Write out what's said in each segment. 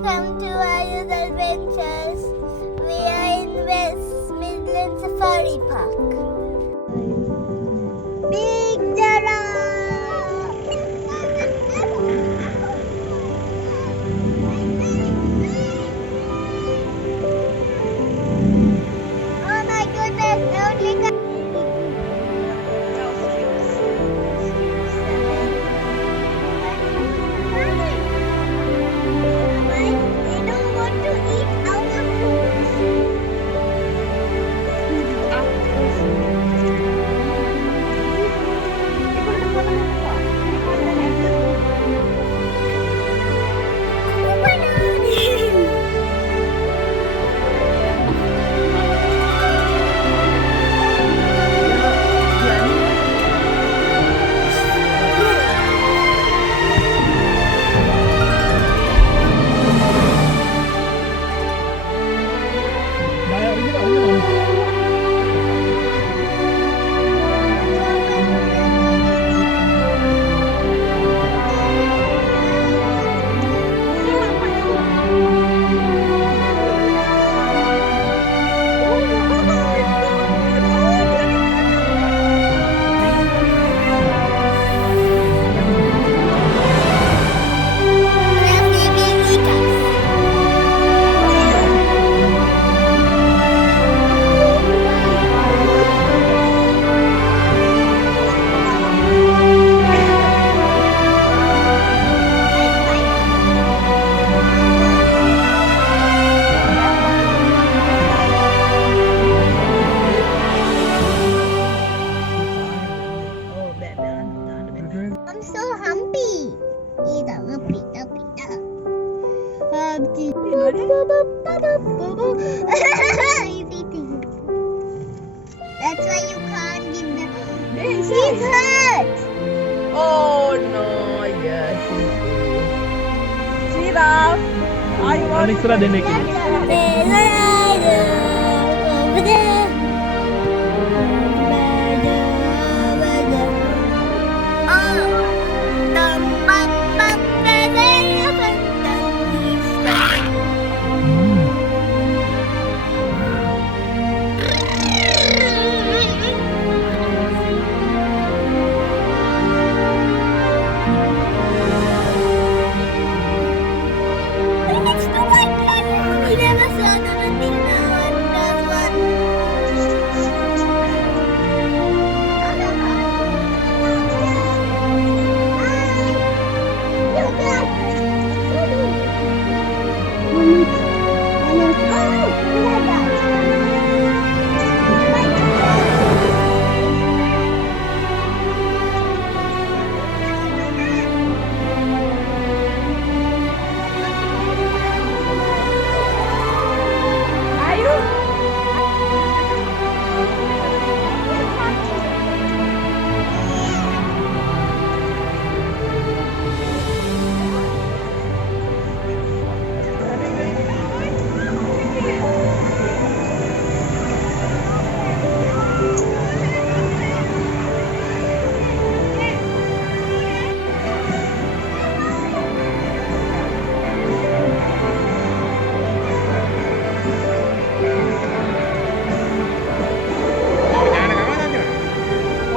Welcome to Ayu's Adventures. We are in West Midlands Safari Park. Big Oh my goodness, only they don't want to eat our food. I'm so humpy. Eat a pita pita. That's why you can't give them. He's hurt. Oh no, yes. Giraffe, I want Extra देने के लिए Over there.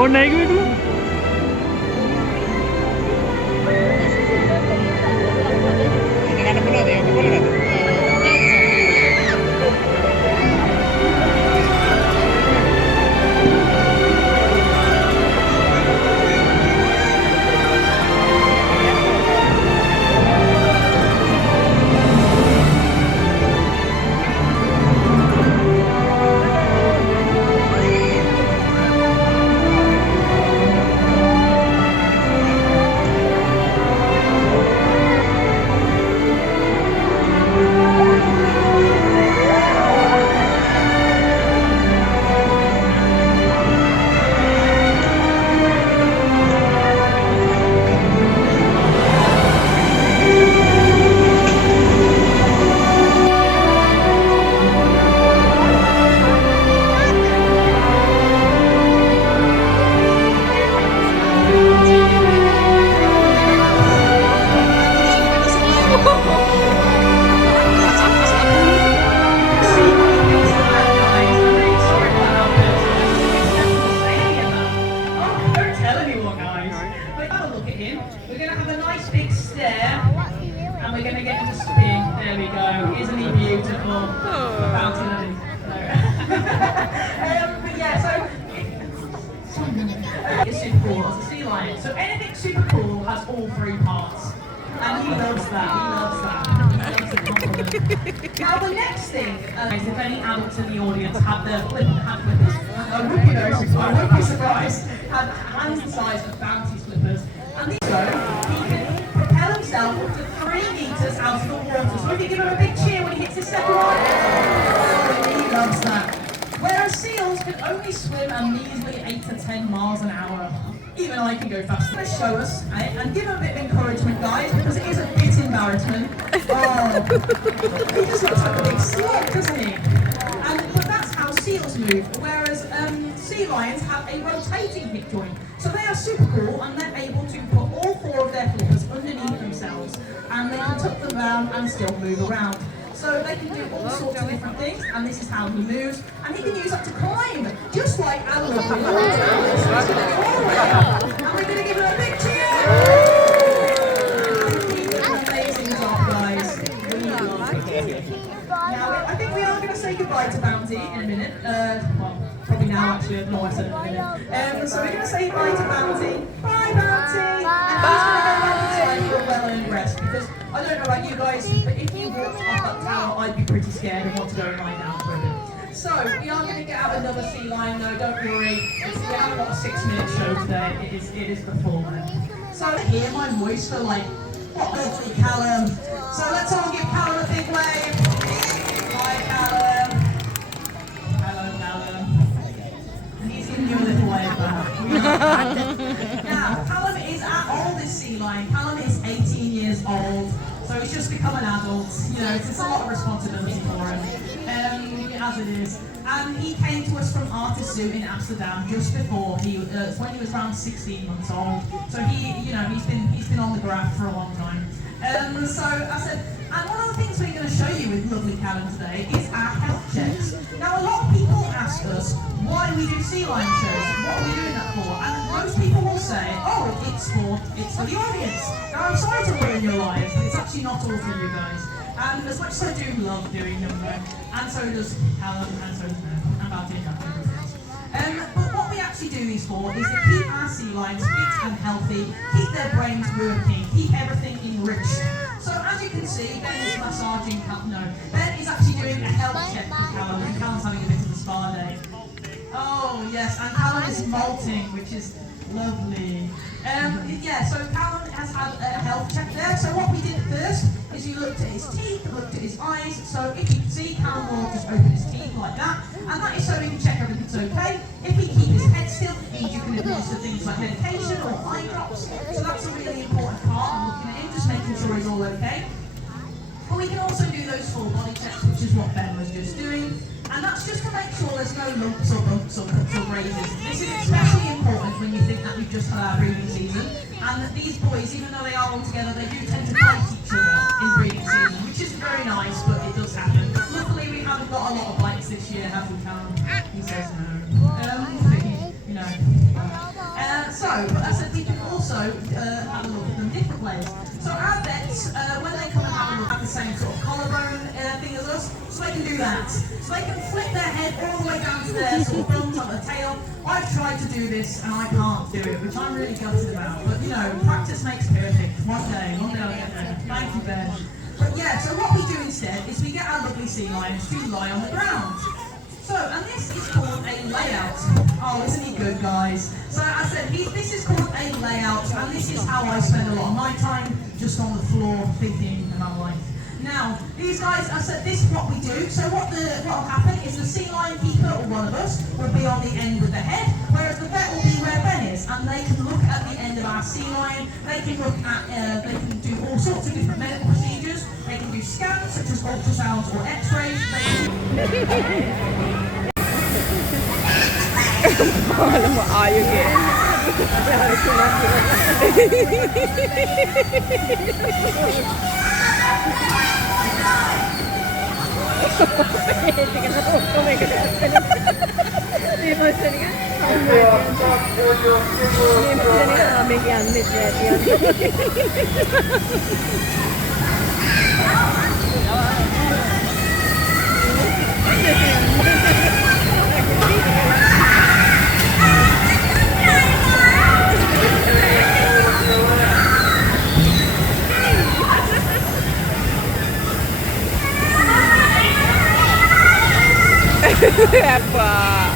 और नहीं भी तू spin. There we go. Isn't he beautiful? Bounty lady. But yeah, so it's super cool as a sea lion. So anything super cool has all three parts. And he loves that. He loves that. He loves the compliment. Now the next thing is if any adults in the audience have their hand flippers, I wouldn't be surprised, have hands the size of Bounty flippers. And so he can propel himself up to 3 meters out of the water. So if you give him a big cheer when he hits his second one, he loves that. Whereas seals can only swim a measly 8 to 10 miles an hour. Even I can go faster. Let's show us and give him a bit of encouragement, guys, because it is a bit embarrassing. Oh, he just looks like a big slug, doesn't he? But that's how seals move, whereas sea lions have a rotating hip joint. So they are super cool and they're able to put all 4 of their flippers underneath themselves and they can tuck them down and still move around. So they can do all sorts of different things, and this is how he moves. And he can use that to climb, just like our lovely Alex. And we're going to give him a big cheer! He did an amazing job, guys. Really lovely. Now, I think we are going to say goodbye to Bounty in a minute. Well, probably now, actually. No, I said in a minute. So we're going to say bye to Bounty. Bye, Bounty! And he's going to go back inside for a well-earned rest, because I don't know about you guys, but if you walked off that tower, I'd be pretty scared and want to go and lie down for a bit. So, we are going to get out another sea lion though, don't worry. We haven't got a 6-minute show today, it is the full one. So, I hear my voice for like, what lovely Callum. So, let's all give Callum a big wave. Hi, Callum. Hello, Callum. And he's giving you a little wave back. Now, Callum is our oldest sea lion. Callum is 18 years old. So he's just become an adult, you know, it's a lot of responsibility for him, as it is. And he came to us from Artis Zoo in Amsterdam just before when he was around 16 months old. So he's been on the graph for a long time. So I said, and one of the things we're going to show you with lovely Callum today is our health checks. Now a lot of people ask us why we do sea lion shows, what are we doing that for? And most people will say, oh, it's for the audience. Now I'm sorry to ruin your lives, but it's actually not all for you guys. And as much as I do love doing them, and so does Callum, and so does and Bounty and but what we actually do these for is to keep our sea lions fit and healthy, keep their brains working, keep everything enriched. So as you can see, Ben is massaging Callum. No, Ben is actually doing a health check for Callum, and Callum's having a bit of a spa day. Oh yes, and Callum is molting, which is lovely. Yeah, so Callum has had a health check there. So what we did first is you looked at his teeth, looked at his eyes. So if you can see, Callum will just open his teeth like that, and that is so we can check everything's okay. If he keep his head still, it means you can administer things like medication or eye drops. So that's a really important part of looking at him, just making sure he's all okay. But we can also do those full body checks, which is what Ben was just doing. And that's just to make sure there's no lumps or bumps or cuts or grazes. This is especially important when you think that we've just had our breeding season. And that these boys, even though they are all together, they do tend to fight each other in breeding season, which isn't very nice, but it does happen. Luckily, we haven't got a lot of bites this year, have we, Callum? He says no. You know. But as I said, we can also have a look at them different ways. So our vets, when they come and have a look, have the same sort of collarbone thing as us, so they can do that. So they can flip their head all the way down to their sort of front of the tail. I've tried to do this and I can't do it, which I'm really gutted about. But you know, practice makes perfect. One day I'll get there. Thank you, Ben. But yeah, so what we do instead is we get our lovely sea lions to lie on the ground. So, and this is called a layout. Oh, isn't he good, guys? So I said, this is called a layout, and this is how I spend a lot of my time, just on the floor, thinking about life. Now, these guys, I said, this is what we do. So what will happen is the sea lion keeper, or one of us, will be on the end with the head, whereas the vet will be where Ben is, and they can look at the end of our sea lion. They can look at, they can do all sorts of different medical procedures. They can do scans, such as ultrasounds or x-rays. Alam mo, ayaw eh. Apa?